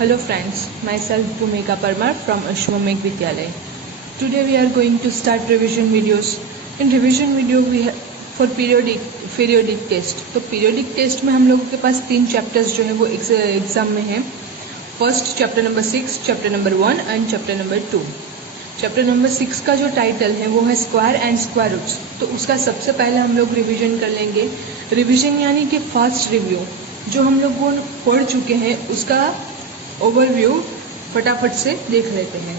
Hello friends, myself Bhumika Parmar from Ashwamekh Vidyalaya. Today we are going to start revision videos. In revision video we have for periodic test. तो periodic test में हम लोगों के पास 3 chapters जो है वो exam में है. First chapter number 6, chapter number 1 and chapter number 2. Chapter number 6 का जो टाइटल है वो है स्क्वायर एंड स्क्वायर रूट्स. तो उसका सबसे पहले हम लोग रिविजन कर लेंगे. रिविजन यानी कि फास्ट रिव्यू. जो हम लोग वो पढ़ चुके हैं उसका ओवरव्यू फटाफट से देख लेते हैं.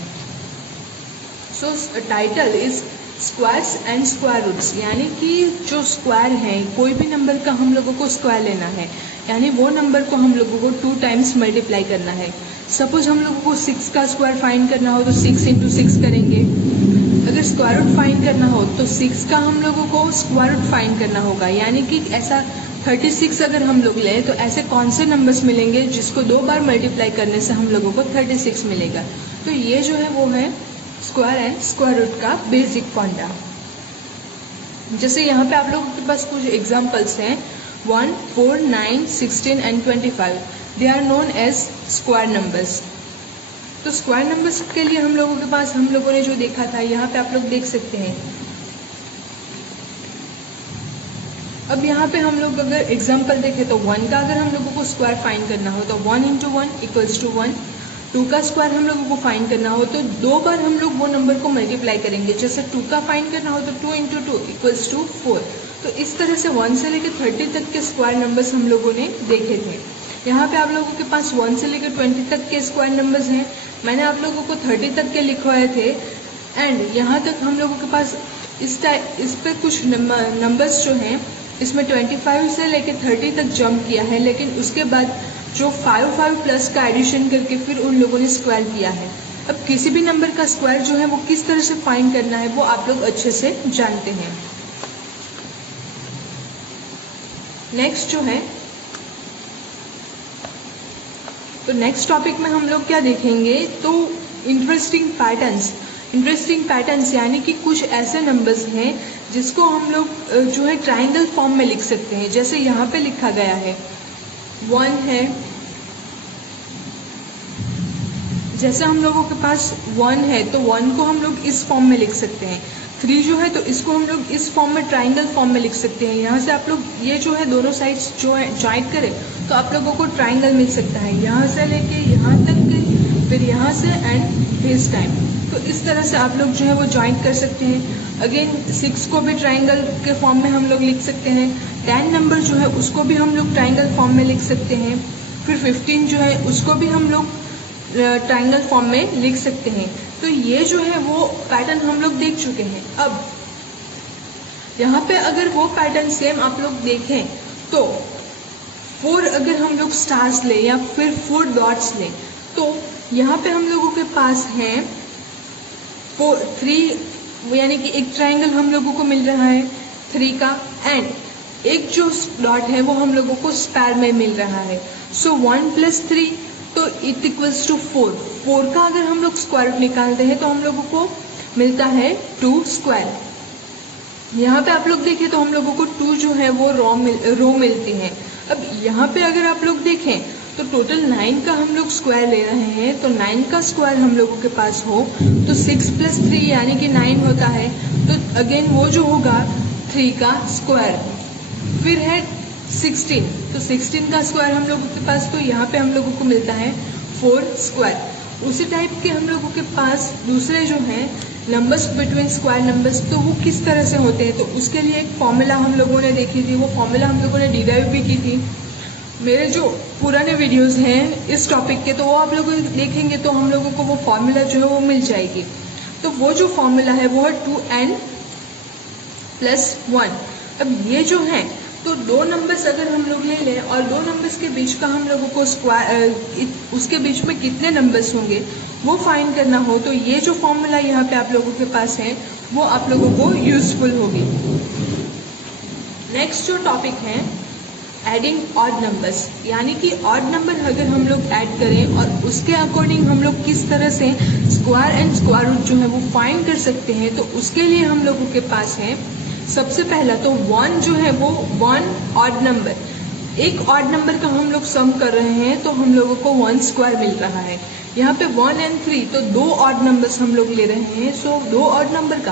So title is squares and square roots, यानी कि जो स्क्वायर है कोई भी नंबर का हम लोगों को स्क्वायर लेना है, यानी वो नंबर को हम लोगों को 2 टाइम्स मल्टीप्लाई करना है. सपोज हम लोगों को 6 का स्क्वायर फाइंड करना हो तो 6 इंटू 6 करेंगे. अगर स्क्वायर रूट फाइंड करना हो तो 6 का हम लोगों को स्क्वायर रूट फाइंड करना होगा, यानी कि ऐसा 36 अगर हम लोग लें तो ऐसे कौन से नंबर्स मिलेंगे जिसको 2 बार मल्टीप्लाई करने से हम लोगों को 36 मिलेगा. तो ये जो है वो है स्क्वायर एंड स्क्वायर रूट का बेसिक फंडा. जैसे यहाँ पे आप लोगों के पास कुछ एग्जांपल्स हैं. 1, 4, 9, 16 and 25. They are known as square numbers. तो स्क्वायर नंबर्स के लिए हम लोगों ने जो देखा था यहाँ पे आप लोग देख सकते हैं. अब यहाँ पे हम लोग अगर एग्जाम्पल देखें तो 1 का अगर हम लोगों को स्क्वायर फाइंड करना हो तो 1 इंटू 1 इक्वल्स टू 1. 2 का स्क्वायर हम लोगों को फाइंड करना हो तो 2 बार हम लोग वो नंबर को मल्टीप्लाई करेंगे. जैसे 2 का फाइंड करना हो तो 2 इंटू 2 इक्वल्स टू 4. तो इस तरह से 1 से लेकर 30 तक के स्क्वायर नंबर्स हम लोगों ने देखे थे. यहाँ पे आप लोगों के पास 1 से लेकर 20 तक के स्क्वायर नंबर्स हैं. मैंने आप लोगों को 30 तक के लिखवाए थे. एंड यहाँ तक हम लोगों के पास इस पे कुछ नंबर्स जो हैं इसमें 25 से लेकर 30 तक जंप किया है, लेकिन उसके बाद जो 5 प्लस का एडिशन करके फिर उन लोगों ने स्क्वायर किया है. अब किसी भी नंबर का स्क्वायर जो है वो किस तरह से फाइंड करना है वो आप लोग अच्छे से जानते हैं. नेक्स्ट जो है तो नेक्स्ट टॉपिक में हम लोग क्या देखेंगे तो इंटरेस्टिंग पैटर्न्स यानी कि कुछ ऐसे नंबर्स हैं जिसको हम लोग जो है ट्रायंगल फॉर्म में लिख सकते हैं. जैसे यहाँ पे लिखा गया है 1 है. जैसे हम लोगों के पास 1 है तो 1 को हम लोग इस फॉर्म में लिख सकते हैं. 3 जो है तो इसको हम लोग इस फॉर्म में ट्रायंगल फॉर्म में लिख सकते हैं. यहाँ से आप लोग ये जो है दोनों साइड्स जो है ज्वाइंट करें तो आप लोगों को ट्रायंगल मिल सकता है. यहाँ से लेके यहाँ तक के फिर यहाँ से एंड दिस टाइम. तो इस तरह से आप लोग जो है वो ज्वाइंट कर सकते हैं. अगेन 6 को भी ट्रायंगल के फॉर्म में हम लोग लिख सकते हैं. 10 नंबर जो है उसको भी हम लोग ट्रायंगल फॉर्म में लिख सकते हैं. फिर 15 जो है उसको भी हम लोग ट्रायंगल फॉर्म में लिख सकते हैं. तो ये जो है वो पैटर्न हम लोग देख चुके हैं. अब यहाँ पे अगर वो पैटर्न सेम आप लोग देखें तो 4 अगर हम लोग स्टार्स लें या फिर 4 डॉट्स लें तो यहाँ पे हम लोगों के पास हैं 3, यानी कि एक ट्रायंगल हम लोगों को मिल रहा है 3 का. एंड एक जो डॉट है वो हम लोगों को स्क्वायर में मिल रहा है. सो 1 + 3 तो इट इक्वल्स टू 4. 4 का अगर हम लोग स्क्वायर रूट निकालते हैं तो हम लोगों को मिलता है 2 स्क्वायर. यहाँ पे आप लोग देखें तो हम लोगों को 2 जो है वो रो मिलती है. अब यहाँ पे अगर आप लोग देखें तो टोटल 9 का हम लोग स्क्वायर ले रहे हैं. तो 9 का स्क्वायर हम लोगों के पास हो तो 6 + 3 यानी कि 9 होता है. तो अगेन वो जो होगा 3 का स्क्वायर. फिर है 16, तो 16 का स्क्वायर हम लोगों के पास तो यहाँ पे हम लोगों को मिलता है 4 स्क्वायर. उसी टाइप के हम लोगों के पास दूसरे जो हैं नंबर्स बिटवीन स्क्वायर नंबर्स तो वो किस तरह से होते हैं तो उसके लिए एक फॉर्मूला हम लोगों ने देखी थी. वो फॉर्मूला हम लोगों ने डिराइव भी की थी. मेरे जो पुराने वीडियोस हैं इस टॉपिक के तो वो आप लोग देखेंगे तो हम लोगों को वो फॉर्मूला जो है वो मिल जाएगी. तो वो जो फॉर्मूला है वो है 2n + 1. अब ये जो है तो 2 नंबर्स अगर हम लोग ले लें और 2 नंबर्स के बीच का हम लोगों को स्क्वायर उसके बीच में कितने नंबर्स होंगे वो फाइंड करना हो तो ये जो फॉर्मूला यहाँ पे आप लोगों के पास है वो आप लोगों को यूजफुल होगी. नेक्स्ट जो टॉपिक है एडिंग ऑड नंबर्स, यानी कि ऑड नंबर अगर हम लोग ऐड करें और उसके अकॉर्डिंग हम लोग किस तरह से स्क्वायर एंड स्क्वायर रूट जो है वो फाइंड कर सकते हैं. तो उसके लिए हम लोगों के पास है सबसे पहला तो 1 जो है वो 1 ऑड नंबर. एक ऑड नंबर का हम लोग सम कर रहे हैं तो हम लोगों को 1 स्क्वायर मिल रहा है। यहाँ पे 1 and 3 तो 2 ऑड नंबर्स हम लोग ले रहे हैं। सो 2 ऑड नंबर का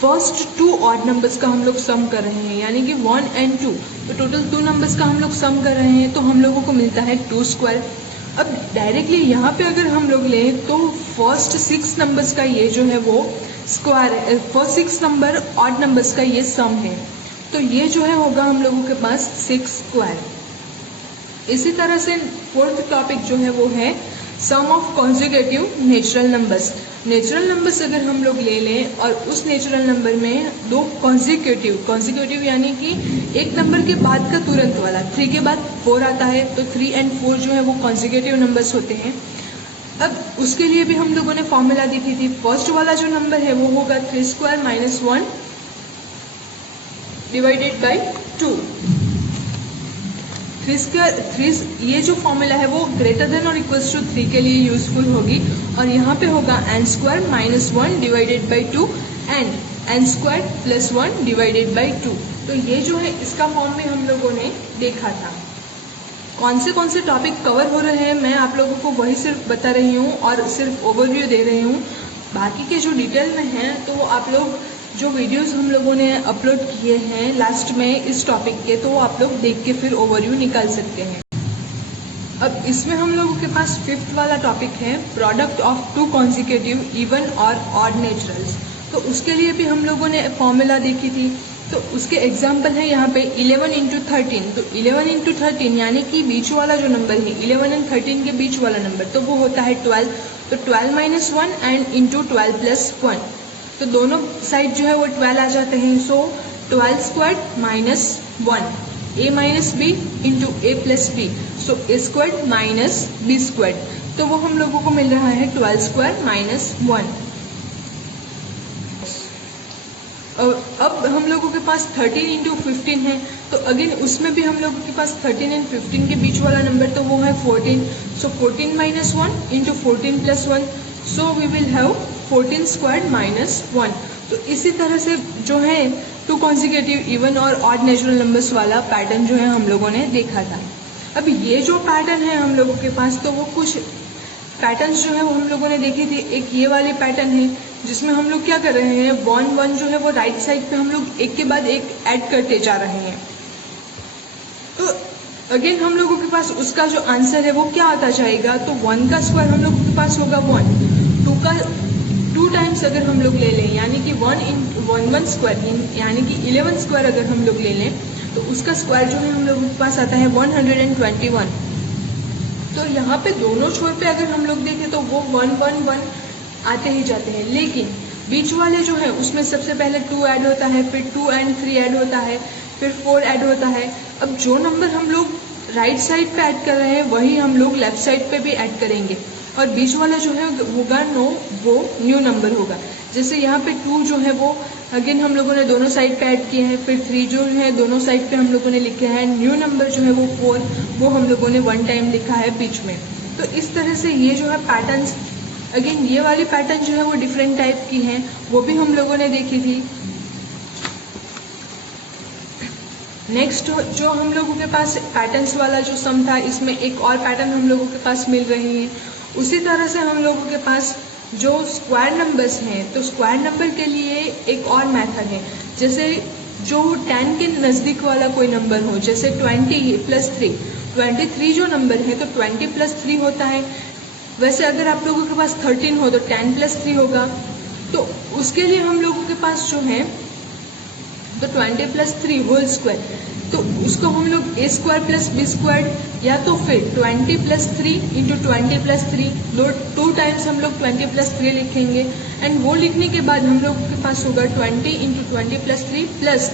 फर्स्ट 2 ऑड नंबर्स का हम लोग सम कर रहे हैं, यानी कि 1 and 2, तो टोटल 2 नंबर्स का हम लोग सम कर रहे हैं, तो हम लोगों को मिलता है 2 स्क्वायर। अब डायरेक्टली यहाँ पे अगर हम लोग लें तो फर्स्ट 6 नंबर्स का ये जो है वो स्क्वायर है, फर्स्ट 6 नंबर ऑड नंबर्स का ये सम है, तो ये जो है होगा हम लोगों के पास 6 स्क्वायर। इसी तरह से फोर्थ टॉपिक जो है वो है sum of consecutive natural numbers. Natural numbers अगर हम लोग ले लें और उस नेचुरल नंबर में दो कॉन्जिक्यूटिव यानी कि एक नंबर के बाद का तुरंत वाला, 3 के बाद 4 आता है, तो 3 and 4 जो है वो कॉन्जिक्यूटिव नंबर्स होते हैं। अब उसके लिए भी हम लोगों ने फॉर्मूला देखी थी। फर्स्ट वाला जो नंबर है वो होगा 3 स्क्वायर माइनस 1 डिवाइडेड बाई 2। 3 ये जो फॉर्मूला है वो ग्रेटर देन और इक्वल्स टू 3 के लिए यूजफुल होगी, और यहाँ पे होगा n square minus 1 divided by 2 and n square plus 1 divided by 2। तो ये जो है इसका फॉर्म में हम लोगों ने देखा था। कौन से टॉपिक कवर हो रहे हैं मैं आप लोगों को वही सिर्फ बता रही हूँ और सिर्फ ओवरव्यू दे रही हूँ। बाकी के जो डिटेल में हैं तो वो आप लोग जो वीडियोस हम लोगों ने अपलोड किए हैं लास्ट में इस टॉपिक के, तो वो आप लोग देख के फिर ओवरव्यू निकाल सकते हैं। अब इसमें हम लोगों के पास फिफ्थ वाला टॉपिक है प्रोडक्ट ऑफ 2 कॉन्जिक्यूटिव इवन और ऑड नेचुरल्स। तो उसके लिए भी हम लोगों ने फॉर्मूला देखी थी, तो उसके एग्जाम्पल है यहाँ पे 11 इंटू 13। तो 11 इंटू 13 यानी कि बीच वाला जो नंबर है 11 and 13 के बीच वाला नंबर, तो वो होता है 12। तो 12 माइनस 1 एंड इंटू 12 प्लस 1, तो दोनों साइड जो है वो 12 आ जाते हैं। So 12 square minus 1 a minus B into A plus B, so A square minus B square, तो वो हम लोगों को मिल रहा है 12 स्क्वायर माइनस 1। अब हम लोगों के पास 13 इंटू 15 है, तो अगेन उसमें भी हम लोगों के पास 13 and 15 के बीच वाला नंबर तो वो है 14। So 14 minus 1 into 14 plus 1, so we will have 14 square minus 1। तो इसी तरह से जो है 2 कॉन्जिक्यूटिव इवन और ऑड नेचुरल नंबर्स वाला पैटर्न जो है हम लोगों ने देखा था। अब ये जो पैटर्न है हम लोगों के पास, तो वो कुछ पैटर्न्स जो है वो हम लोगों ने देखी थी। एक ये वाली पैटर्न है जिसमें हम लोग क्या कर रहे हैं, 1 1 जो है वो राइट साइड पे हम लोग एक के बाद एक ऐड करते जा रहे हैं। तो अगेन हम लोगों के पास उसका जो आंसर है वो क्या आता जाएगा, तो 1 का स्क्वायर हम लोगों के पास होगा 1, 2 का 2 टाइम्स अगर हम लोग ले लें यानी कि 1 स्क्वायर यानी कि 11 स्क्वायर अगर हम लोग ले लें तो उसका स्क्वायर जो है हम लोगों के पास आता है 121। तो यहाँ पे दोनों छोर पे अगर हम लोग देखें तो वो 1 1 1 आते ही जाते हैं, लेकिन बीच वाले जो है उसमें सबसे पहले 2 ऐड होता है, फिर 2 and 3 ऐड होता है, फिर 4 ऐड होता है। अब जो नंबर हम लोग राइट साइड पे ऐड कर रहे हैं वही हम लोग लेफ्ट साइड पे भी ऐड करेंगे, और बीच वाला जो है होगा वो न्यू नंबर होगा। जैसे यहाँ पे 2 जो है वो अगेन हम लोगों ने दोनों साइड पे ऐड किए हैं, फिर 3 जो है दोनों साइड पे हम लोगों ने लिखे हैं, न्यू नंबर जो है वो 4 वो हम लोगों ने 1 टाइम लिखा है बीच में। तो इस तरह से ये जो है पैटर्न्स, अगेन ये वाली पैटर्न जो है वो डिफरेंट टाइप की हैं, वो भी हम लोगों ने देखी थी। नेक्स्ट जो हम लोगों के पास पैटर्न्स वाला जो सम था, इसमें एक और पैटर्न हम लोगों के पास मिल रही है। उसी तरह से हम लोगों के पास जो स्क्वायर नंबर्स हैं, तो स्क्वायर नंबर के लिए एक और मेथड है। जैसे जो 10 के नज़दीक वाला कोई नंबर हो, जैसे 20 प्लस 3, 23 जो नंबर है तो 20 प्लस 3 होता है। वैसे अगर आप लोगों के पास 13 हो तो 10 प्लस 3 होगा। तो उसके लिए हम लोगों के पास जो है तो 20 प्लस 3 होल स्क्वायर, तो उसको हम लोग ए स्क्वायर प्लस बी स्क्वायर, या तो फिर 20 प्लस 3 इंटू 20 प्लस 3, 2 टाइम्स हम लोग 20 प्लस 3 लिखेंगे, एंड वो लिखने के बाद हम लोगों के पास होगा 20 into 20 plus 3 plus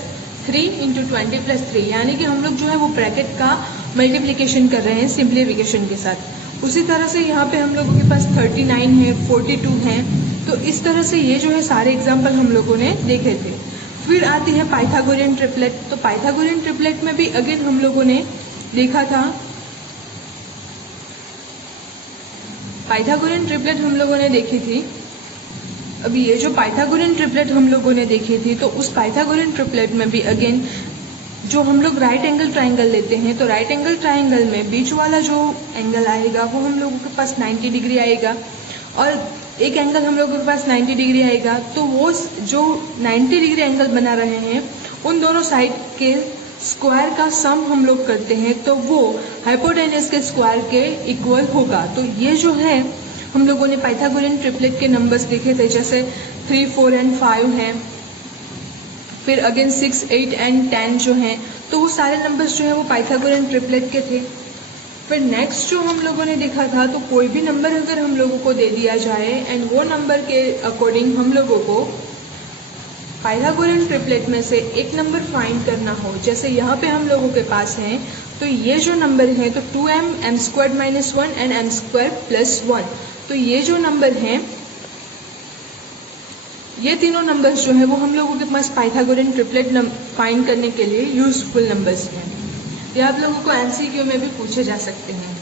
3 into 20 plus 3, यानी कि हम लोग जो है वो ब्रैकेट का मल्टीप्लिकेशन कर रहे हैं सिंप्लीफिकेशन के साथ। उसी तरह से यहाँ पे हम लोगों के पास 39 है, 42 है। तो इस तरह से ये जो है सारे एग्जाम्पल हम लोगों ने देखे थे। फिर आती है पाइथागोरियन ट्रिपलेट। तो पाइथागोरियन ट्रिपलेट में भी अगेन हम लोगों ने देखा था, पाइथागोरियन ट्रिपलेट हम लोगों ने देखी थी। अभी ये जो पाइथागोरियन ट्रिपलेट हम लोगों ने देखी थी, तो उस पाइथागोरियन ट्रिपलेट में भी अगेन जो हम लोग राइट एंगल ट्राइंगल लेते हैं, तो राइट एंगल ट्राइंगल में बीच वाला जो एंगल आएगा वो हम लोगों के पास 90 डिग्री आएगा, और एक एंगल हम लोगों के पास 90 डिग्री आएगा। तो वो जो 90 डिग्री एंगल बना रहे हैं उन दोनों साइड के स्क्वायर का सम हम लोग करते हैं, तो वो हाइपोटेनस के स्क्वायर के इक्वल होगा। तो ये जो है हम लोगों ने पाइथागोरियन ट्रिपलेट के नंबर्स देखे थे, जैसे 3, 4 एंड 5 हैं, फिर अगेन 6, 8 एंड 10 जो हैं, तो वो सारे नंबर्स जो हैं वो पाइथागोरियन ट्रिपलेट के थे। फिर नेक्स्ट जो हम लोगों ने देखा था, तो कोई भी नंबर अगर हम लोगों को दे दिया जाए एंड वो नंबर के अकॉर्डिंग हम लोगों को पाइथागोरियन ट्रिपलेट में से एक नंबर फाइंड करना हो, जैसे यहाँ पे हम लोगों के पास हैं, तो ये जो नंबर है तो 2m, m² - 1 एंड m² + 1, तो ये जो नंबर हैं, ये तीनों नंबर्स जो है वो हम लोगों के पास पाइथागोरियन ट्रिपलेट फाइंड करने के लिए यूजफुल नंबर्स हैं। ये आप लोगों को एमसीक्यू में भी पूछे जा सकते हैं।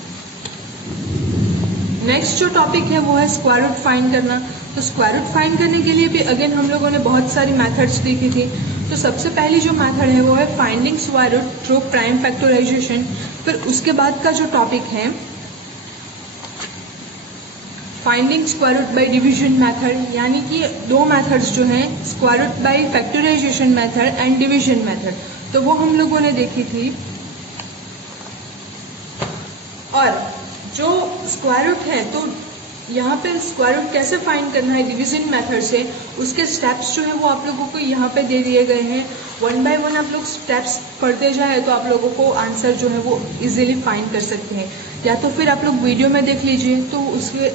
नेक्स्ट जो टॉपिक है वो है स्क्वायर रूट फाइंड करना। तो स्क्वायर रूट फाइंड करने के लिए भी अगेन हम लोगों ने बहुत सारी मेथड्स देखी थी। तो सबसे पहली जो मेथड है वो है finding square root through prime factorization. फिर उसके बाद का जो टॉपिक है finding square root by division method, यानी कि दो मेथड्स जो हैं square root by factorization method and division method, तो वो हम लोगों ने देखी थी। और जो स्क्वायर रूट है, तो यहाँ पे स्क्वायर रूट कैसे फाइंड करना है डिवीजन मेथड से, उसके स्टेप्स जो है वो आप लोगों को यहाँ पे दे दिए गए हैं। 1 बाय 1 आप लोग स्टेप्स पढ़ते जाए तो आप लोगों को आंसर जो है वो इजीली फाइंड कर सकते हैं, या तो फिर आप लोग वीडियो में देख लीजिए, तो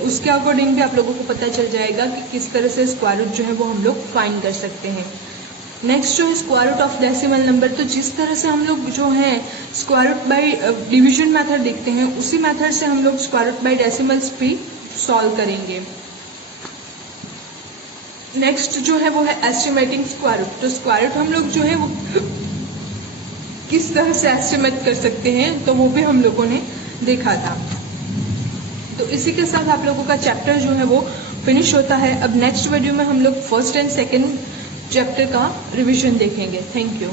उसके अकॉर्डिंग भी आप लोगों को पता चल जाएगा कि किस तरह से स्क्वायर रूट जो है वो हम लोग फाइंड कर सकते हैं। नेक्स्ट जो है square root of decimal number, तो जिस तरह से हम लोग जो है square root by division method देखते हैं, उसी मेथड से हम लोग स्क्वायर रूट बाय डेसिमल्स भी सॉल्व करेंगे। नेक्स्ट जो है वो है एस्टिमेटिंग स्क्वायर रूट। तो स्क्वायर रूट हम लोग जो है वो किस तरह से एस्टिमेट कर सकते हैं, तो वो भी हम लोगों ने देखा था। तो इसी के साथ आप लोगों का चैप्टर जो है वो फिनिश होता है। अब नेक्स्ट वीडियो में हम लोग फर्स्ट एंड सेकेंड चैप्टर का रिवीजन देखेंगे। Thank you.